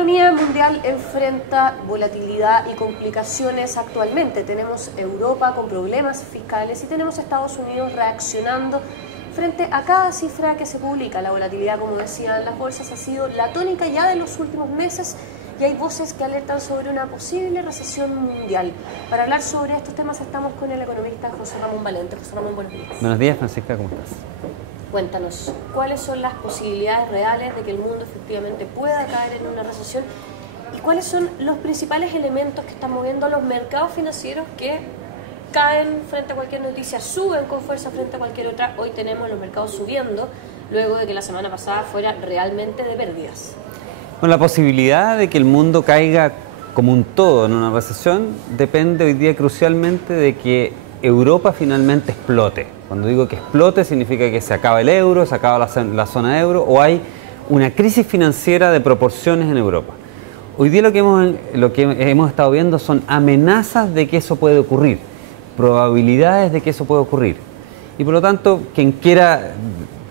economía mundial enfrenta volatilidad y complicaciones actualmente. Tenemos Europa con problemas fiscales y tenemos Estados Unidos reaccionando frente a cada cifra que se publica. La volatilidad, como decían las bolsas, ha sido la tónica ya de los últimos meses y hay voces que alertan sobre una posible recesión mundial. Para hablar sobre estos temas estamos con el economista José Ramón Valente. José Ramón, buenos días. Buenos días, Francisca, ¿cómo estás? Cuéntanos, ¿cuáles son las posibilidades reales de que el mundo efectivamente pueda caer en una recesión? ¿Y cuáles son los principales elementos que están moviendo los mercados financieros que caen frente a cualquier noticia, suben con fuerza frente a cualquier otra? Hoy tenemos los mercados subiendo, luego de que la semana pasada fuera realmente de pérdidas. Bueno, la posibilidad de que el mundo caiga como un todo en una recesión depende hoy día crucialmente de que Europa finalmente explote. Cuando digo que explote significa que se acaba el euro, se acaba la zona euro o hay una crisis financiera de proporciones en Europa. Hoy día lo que hemos estado viendo son amenazas de que eso puede ocurrir, probabilidades de que eso puede ocurrir. Y por lo tanto, quien quiera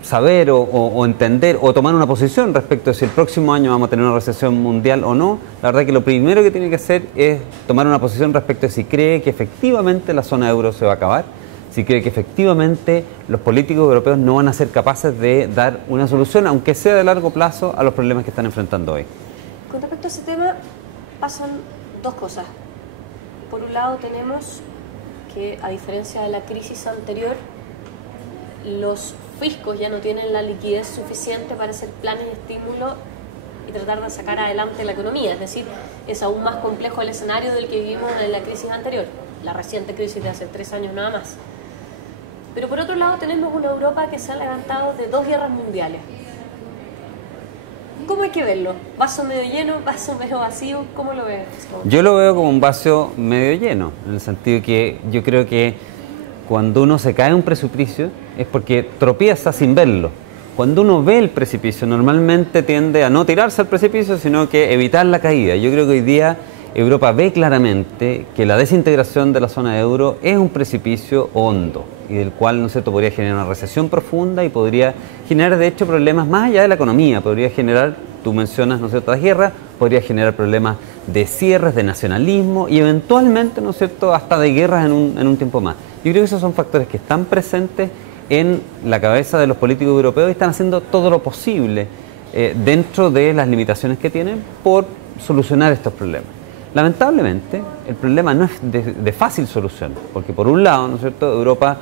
saber o entender o tomar una posición respecto de si el próximo año vamos a tener una recesión mundial o no, la verdad que lo primero que tiene que hacer es tomar una posición respecto de si cree que efectivamente la zona euro se va a acabar, si cree que efectivamente los políticos europeos no van a ser capaces de dar una solución, aunque sea de largo plazo, a los problemas que están enfrentando hoy. Con respecto a ese tema, pasan dos cosas. Por un lado tenemos que, a diferencia de la crisis anterior, los fiscos ya no tienen la liquidez suficiente para hacer planes de estímulo y tratar de sacar adelante la economía. Es decir, es aún más complejo el escenario del que vivimos en la crisis anterior, la reciente crisis de hace 3 años nada más. Pero por otro lado tenemos una Europa que se ha levantado de 2 guerras mundiales. ¿Cómo hay que verlo? ¿Vaso medio lleno, vaso medio vacío? ¿Cómo lo ves? Yo lo veo como un vaso medio lleno, en el sentido de que yo creo que cuando uno se cae en un precipicio es porque tropieza sin verlo. Cuando uno ve el precipicio normalmente tiende a no tirarse al precipicio, sino que evitar la caída. Yo creo que hoy día Europa ve claramente que la desintegración de la zona euro es un precipicio hondo y del cual, ¿no es cierto?, podría generar una recesión profunda y podría generar, de hecho, problemas más allá de la economía. Podría generar, tú mencionas, ¿no es cierto?, las guerras, podría generar problemas de cierres, de nacionalismo y eventualmente, ¿no es cierto?, hasta de guerras en un tiempo más. Yo creo que esos son factores que están presentes en la cabeza de los políticos europeos y están haciendo todo lo posible dentro de las limitaciones que tienen por solucionar estos problemas. Lamentablemente, el problema no es de fácil solución, porque por un lado, ¿no es cierto?, Europa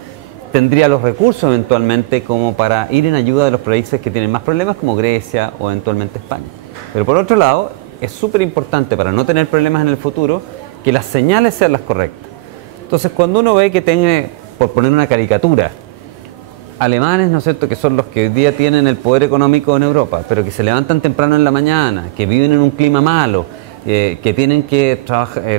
tendría los recursos eventualmente como para ir en ayuda de los países que tienen más problemas, como Grecia o eventualmente España. Pero por otro lado, es súper importante para no tener problemas en el futuro que las señales sean las correctas. Entonces, cuando uno ve que tiene, por poner una caricatura, alemanes, ¿no es cierto?, que son los que hoy día tienen el poder económico en Europa, pero que se levantan temprano en la mañana, que viven en un clima malo, que tienen que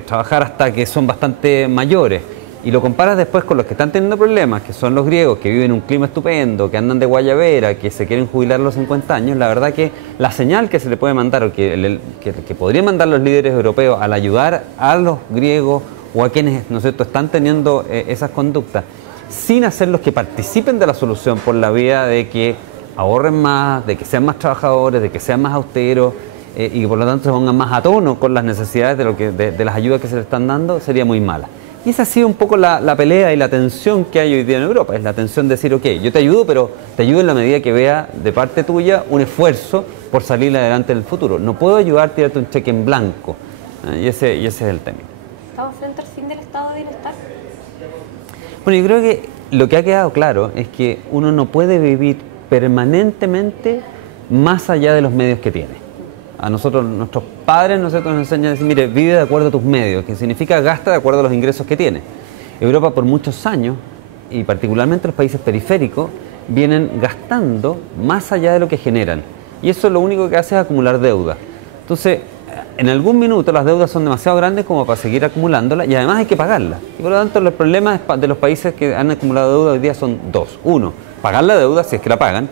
trabajar hasta que son bastante mayores, y lo comparas después con los que están teniendo problemas, que son los griegos, que viven en un clima estupendo, que andan de guayabera, que se quieren jubilar a los 50 años, la verdad que la señal que se le puede mandar, o que podrían mandar los líderes europeos al ayudar a los griegos o a quienes, ¿no es cierto?, están teniendo esas conductas, sin hacerlos que participen de la solución por la vía de que ahorren más, de que sean más trabajadores, de que sean más austeros y que por lo tanto se pongan más a tono con las necesidades de las ayudas que se le están dando, sería muy mala. Y esa ha sido un poco la pelea y la tensión que hay hoy día en Europa. Es la tensión de decir, ok, yo te ayudo, pero te ayudo en la medida que vea de parte tuya un esfuerzo por salir adelante en el futuro. No puedo ayudarte a darte un cheque en blanco. Y ese es el tema. ¿Estamos frente al fin del estado de bienestar? Bueno, yo creo que lo que ha quedado claro es que uno no puede vivir permanentemente más allá de los medios que tiene. A nosotros, nuestros padres, nosotros nos enseñan a decir, mire, vive de acuerdo a tus medios, que significa gasta de acuerdo a los ingresos que tiene. Europa por muchos años, y particularmente los países periféricos, vienen gastando más allá de lo que generan. Y eso lo único que hace es acumular deuda. Entonces, en algún minuto las deudas son demasiado grandes como para seguir acumulándolas y además hay que pagarlas. Y por lo tanto los problemas de los países que han acumulado deuda hoy día son dos. Uno, pagar la deuda si es que la pagan.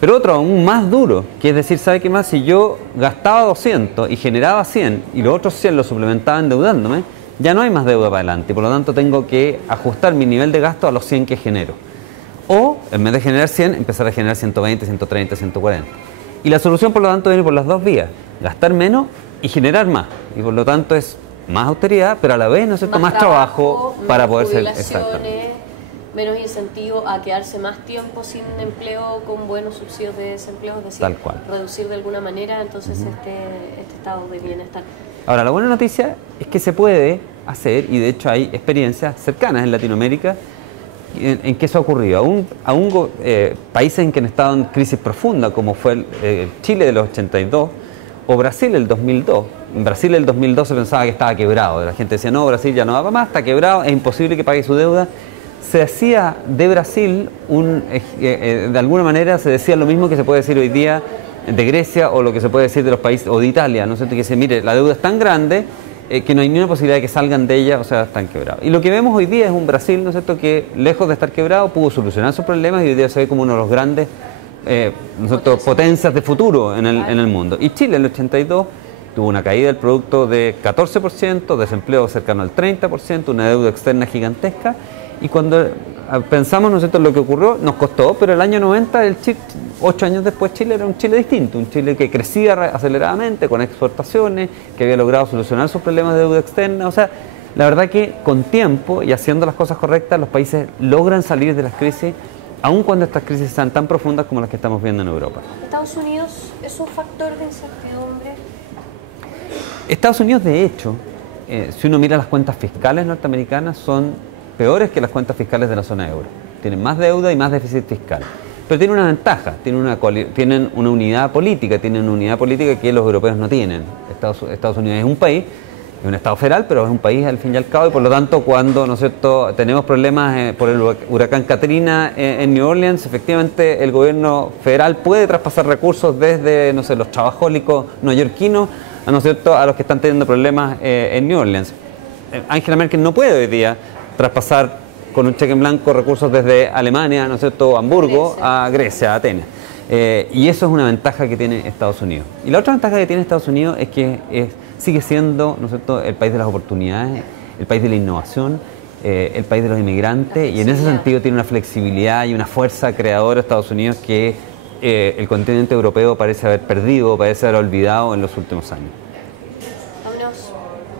Pero otro aún más duro, que es decir, ¿sabe qué más? Si yo gastaba 200 y generaba 100 y los otros 100 los suplementaba endeudándome, ya no hay más deuda para adelante. Por lo tanto tengo que ajustar mi nivel de gasto a los 100 que genero. O, en vez de generar 100, empezar a generar 120, 130, 140. Y la solución, por lo tanto, viene por las dos vías: gastar menos y generar más. Y por lo tanto es más austeridad, pero a la vez, ¿no es cierto?, más trabajo para poder ser... Exacto. Menos incentivo a quedarse más tiempo sin empleo con buenos subsidios de desempleo, es decir, tal cual, reducir de alguna manera entonces este estado de bienestar. Ahora, la buena noticia es que se puede hacer, y de hecho hay experiencias cercanas en Latinoamérica en que eso ha ocurrido. Aún países en que han estado en crisis profunda, como fue Chile de los 82 o Brasil el 2002. En Brasil el 2002 se pensaba que estaba quebrado. La gente decía, no, Brasil ya no va más, está quebrado, es imposible que pague su deuda. Se hacía de Brasil, de alguna manera se decía lo mismo que se puede decir hoy día de Grecia, o lo que se puede decir de los países, o de Italia, ¿no es cierto? Que dice, mire, la deuda es tan grande que no hay ni una posibilidad de que salgan de ella, o sea, están quebrados. Y lo que vemos hoy día es un Brasil, ¿no es cierto?, que lejos de estar quebrado pudo solucionar sus problemas y hoy día se ve como uno de los grandes potencias de futuro en el mundo. Y Chile en el 82 tuvo una caída del producto de 14%, desempleo cercano al 30%, una deuda externa gigantesca. Y cuando pensamos, ¿no es cierto?, en lo que ocurrió, nos costó, pero el año 90, 8 años después, Chile era un Chile distinto, un Chile que crecía aceleradamente, con exportaciones, que había logrado solucionar sus problemas de deuda externa. O sea, la verdad que con tiempo y haciendo las cosas correctas, los países logran salir de las crisis, aun cuando estas crisis sean tan profundas como las que estamos viendo en Europa. ¿Estados Unidos es un factor de incertidumbre? Estados Unidos, de hecho, si uno mira las cuentas fiscales norteamericanas, son peores que las cuentas fiscales de la zona euro. Tienen más deuda y más déficit fiscal. Pero tienen una ventaja, tienen una unidad política, que los europeos no tienen. Estados Unidos es un país, es un estado federal, pero es un país al fin y al cabo, y por lo tanto cuando, ¿no es cierto?, tenemos problemas por el huracán Katrina en New Orleans, efectivamente el gobierno federal puede traspasar recursos desde, no sé, los trabajólicos neoyorquinos, ¿no es cierto?, a los que están teniendo problemas en New Orleans. Angela Merkel no puede hoy día traspasar con un cheque en blanco recursos desde Alemania, ¿no es cierto?, Hamburgo, a Grecia, a Atenas. Y eso es una ventaja que tiene Estados Unidos. Y la otra ventaja que tiene Estados Unidos es que sigue siendo, ¿no es cierto?, el país de las oportunidades, el país de la innovación, el país de los inmigrantes, y en ese sentido tiene una flexibilidad y una fuerza creadora Estados Unidos que el continente europeo parece haber perdido, parece haber olvidado en los últimos años. Vámonos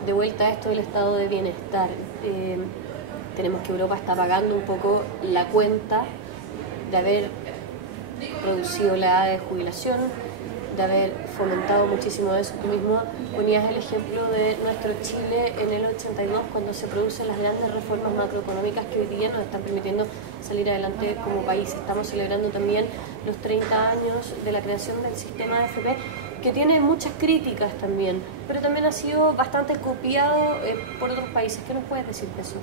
de vuelta a esto del estado de bienestar. Tenemos que Europa está pagando un poco la cuenta de haber reducido la edad de jubilación, de haber fomentado muchísimo eso. Tú mismo ponías el ejemplo de nuestro Chile en el 82, cuando se producen las grandes reformas macroeconómicas que hoy día nos están permitiendo salir adelante como país. Estamos celebrando también los 30 años de la creación del sistema de AFP, que tiene muchas críticas también, pero también ha sido bastante copiado por otros países. ¿Qué nos puedes decir de eso?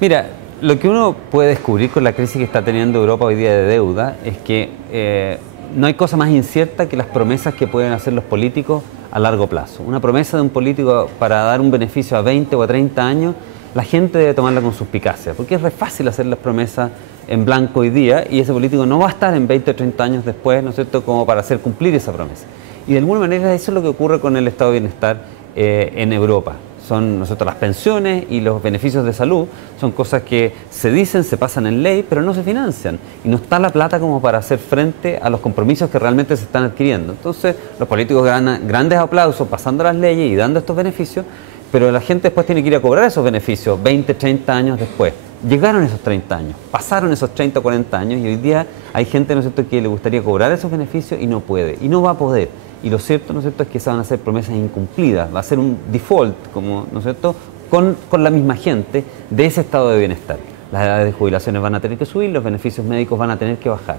Mira, lo que uno puede descubrir con la crisis que está teniendo Europa hoy día de deuda es que no hay cosa más incierta que las promesas que pueden hacer los políticos a largo plazo. Una promesa de un político para dar un beneficio a 20 o a 30 años, la gente debe tomarla con suspicacia, porque es re fácil hacer las promesas en blanco hoy día y ese político no va a estar en 20 o 30 años después, ¿no es cierto?, como para hacer cumplir esa promesa. Y de alguna manera eso es lo que ocurre con el estado de bienestar en Europa. Son, ¿no es cierto?, las pensiones y los beneficios de salud, son cosas que se dicen, se pasan en ley, pero no se financian. Y no está la plata como para hacer frente a los compromisos que realmente se están adquiriendo. Entonces, los políticos ganan grandes aplausos pasando las leyes y dando estos beneficios, pero la gente después tiene que ir a cobrar esos beneficios 20, 30 años después. Llegaron esos 30 años, pasaron esos 30 o 40 años y hoy día hay gente, ¿no es cierto?, que le gustaría cobrar esos beneficios y no puede, y no va a poder. Y lo cierto, ¿no es cierto?, es que esas van a ser promesas incumplidas, va a ser un default, como, ¿no es cierto?, con la misma gente de ese estado de bienestar. Las edades de jubilaciones van a tener que subir, los beneficios médicos van a tener que bajar.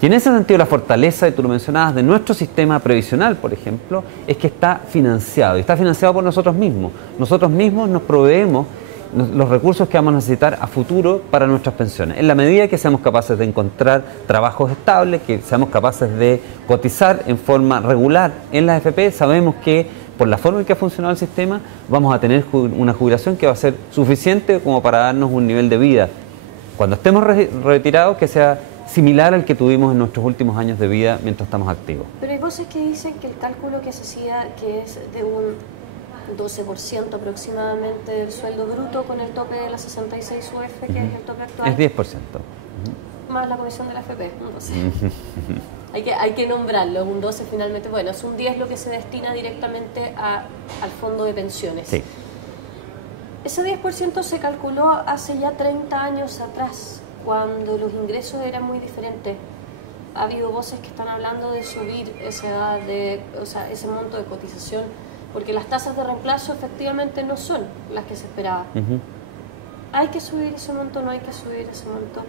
Y en ese sentido la fortaleza, y tú lo mencionabas, de nuestro sistema previsional, por ejemplo, es que está financiado, y está financiado por nosotros mismos. Nosotros mismos nos proveemos los recursos que vamos a necesitar a futuro para nuestras pensiones. En la medida que seamos capaces de encontrar trabajos estables, que seamos capaces de cotizar en forma regular en las AFP, sabemos que por la forma en que ha funcionado el sistema vamos a tener una jubilación que va a ser suficiente como para darnos un nivel de vida, cuando estemos retirados, que sea similar al que tuvimos en nuestros últimos años de vida mientras estamos activos. Pero hay voces que dicen que el cálculo que se hacía, que es de un 12% aproximadamente del sueldo bruto con el tope de la 66 UF, que es el tope actual. Es 10%. Más la comisión de la AFP, no sé. hay que nombrarlo. Un 12 finalmente, bueno, es un 10 lo que se destina directamente al fondo de pensiones. Sí. Ese 10% se calculó hace ya 30 años atrás, cuando los ingresos eran muy diferentes. Ha habido voces que están hablando de subir esa edad ese monto de cotización, porque las tasas de reemplazo efectivamente no son las que se esperaba. ¿Hay que subir ese monto? ¿No hay que subir ese monto?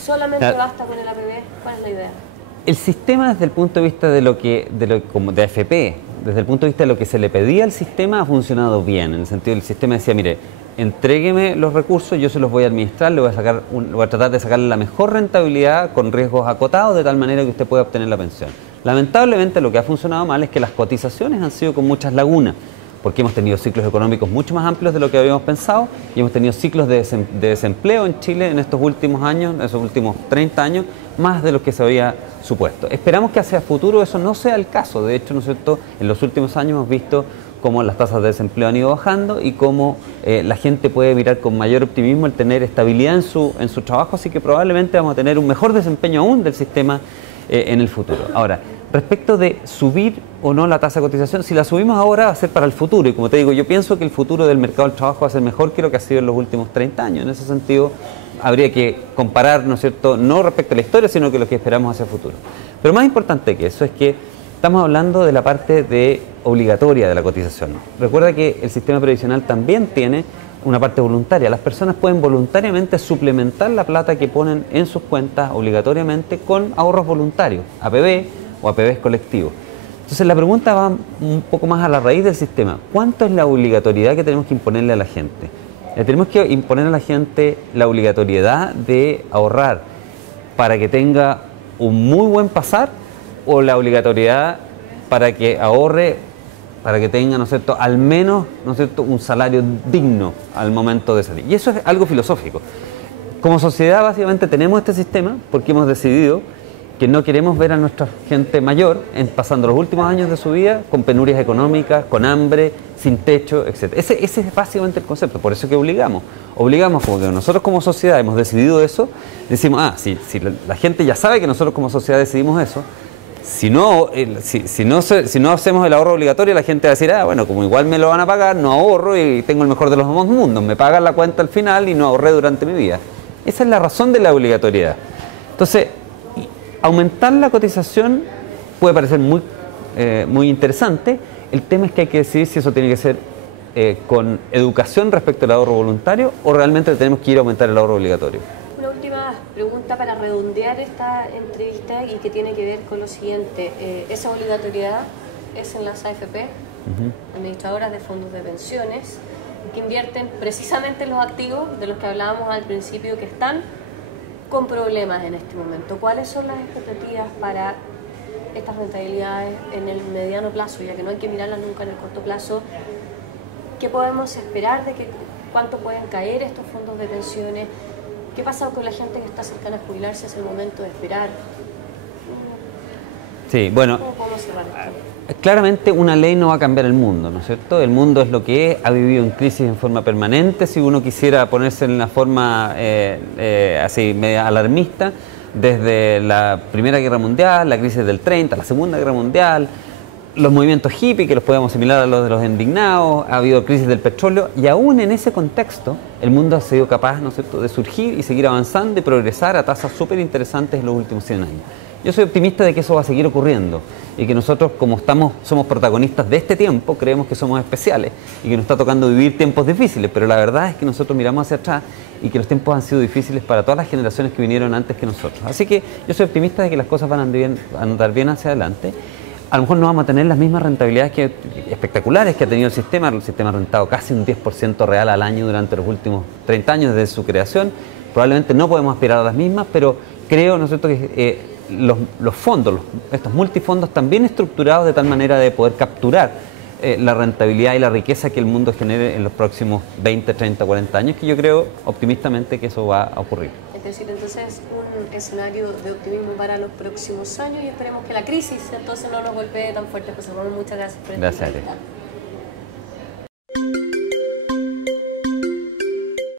¿Solamente basta con el APB? ¿Cuál es la idea? El sistema, desde el punto de vista de AFP, desde el punto de vista de lo que se le pedía al sistema, ha funcionado bien. En el sentido del sistema decía, mire, entrégueme los recursos, yo se los voy a administrar, le voy a tratar de sacar la mejor rentabilidad con riesgos acotados, de tal manera que usted pueda obtener la pensión. Lamentablemente lo que ha funcionado mal es que las cotizaciones han sido con muchas lagunas, porque hemos tenido ciclos económicos mucho más amplios de lo que habíamos pensado y hemos tenido ciclos de desempleo en Chile en estos últimos años, en esos últimos 30 años, más de lo que se había supuesto. Esperamos que hacia futuro eso no sea el caso. De hecho, ¿no es cierto?, en los últimos años hemos visto cómo las tasas de desempleo han ido bajando y cómo la gente puede mirar con mayor optimismo el tener estabilidad en su trabajo, así que probablemente vamos a tener un mejor desempeño aún del sistema en el futuro. Ahora, respecto de subir o no la tasa de cotización, si la subimos ahora va a ser para el futuro, y como te digo, yo pienso que el futuro del mercado del trabajo va a ser mejor que lo que ha sido en los últimos 30 años. En ese sentido, habría que comparar, ¿no es cierto?, no respecto a la historia, sino que lo que esperamos hacia el futuro. Pero más importante que eso es que estamos hablando de la parte obligatoria de la cotización. Recuerda que el sistema previsional también tiene una parte voluntaria. Las personas pueden voluntariamente suplementar la plata que ponen en sus cuentas obligatoriamente con ahorros voluntarios, APB o APBs colectivos. Entonces la pregunta va un poco más a la raíz del sistema. ¿Cuánto es la obligatoriedad que tenemos que imponerle a la gente? Le tenemos que imponer a la gente la obligatoriedad de ahorrar para que tenga un muy buen pasar, o la obligatoriedad para que ahorre, para que tenga, ¿no es cierto?, al menos, ¿no es cierto?, un salario digno al momento de salir. Y eso es algo filosófico. Como sociedad básicamente tenemos este sistema porque hemos decidido que no queremos ver a nuestra gente mayor pasando los últimos años de su vida con penurias económicas, con hambre, sin techo, etc. Ese es básicamente el concepto. Por eso que obligamos porque nosotros como sociedad hemos decidido eso. Decimos, si la gente ya sabe que nosotros como sociedad decidimos eso, si no hacemos el ahorro obligatorio, la gente va a decir, bueno, como igual me lo van a pagar, no ahorro y tengo el mejor de los dos mundos, me pagan la cuenta al final y no ahorré durante mi vida. Esa es la razón de la obligatoriedad. Entonces, aumentar la cotización puede parecer muy interesante. El tema es que hay que decidir si eso tiene que ser con educación respecto al ahorro voluntario o realmente tenemos que ir a aumentar el ahorro obligatorio. Una última pregunta para redondear esta entrevista y que tiene que ver con lo siguiente. Esa obligatoriedad es en las AFP, administradoras de fondos de pensiones, que invierten precisamente en los activos de los que hablábamos al principio, que están con problemas en este momento. ¿Cuáles son las expectativas para estas rentabilidades en el mediano plazo, ya que no hay que mirarlas nunca en el corto plazo? ¿Qué podemos esperar de cuánto pueden caer estos fondos de pensiones? ¿Qué pasa con la gente que está cercana a jubilarse? ¿Es el momento de esperar? Sí, bueno, ¿Cómo podemos cerrar esto? Claramente una ley no va a cambiar el mundo, ¿no es cierto? El mundo es lo que es, ha vivido en crisis en forma permanente. Si uno quisiera ponerse en la forma así media alarmista, desde la Primera Guerra Mundial, la crisis del 30, la Segunda Guerra Mundial, los movimientos hippies, que los podemos asimilar a los de los indignados, ha habido crisis del petróleo, y aún en ese contexto el mundo ha sido capaz, ¿no es cierto?, de surgir y seguir avanzando y progresar a tasas súper interesantes en los últimos 100 años. Yo soy optimista de que eso va a seguir ocurriendo y que nosotros, como somos protagonistas de este tiempo, creemos que somos especiales y que nos está tocando vivir tiempos difíciles, pero la verdad es que nosotros miramos hacia atrás y que los tiempos han sido difíciles para todas las generaciones que vinieron antes que nosotros. Así que yo soy optimista de que las cosas van a andar bien hacia adelante. A lo mejor no vamos a tener las mismas rentabilidades espectaculares que ha tenido el sistema. El sistema ha rentado casi un 10% real al año durante los últimos 30 años desde su creación. Probablemente no podemos aspirar a las mismas, pero creo, ¿no es cierto?, que los fondos, estos multifondos también estructurados de tal manera de poder capturar la rentabilidad y la riqueza que el mundo genere en los próximos 20, 30, 40 años, que yo creo optimistamente que eso va a ocurrir. Es decir, entonces un escenario de optimismo para los próximos años y esperemos que la crisis entonces no nos golpee tan fuerte. Pues, muchas gracias por esta entrevista.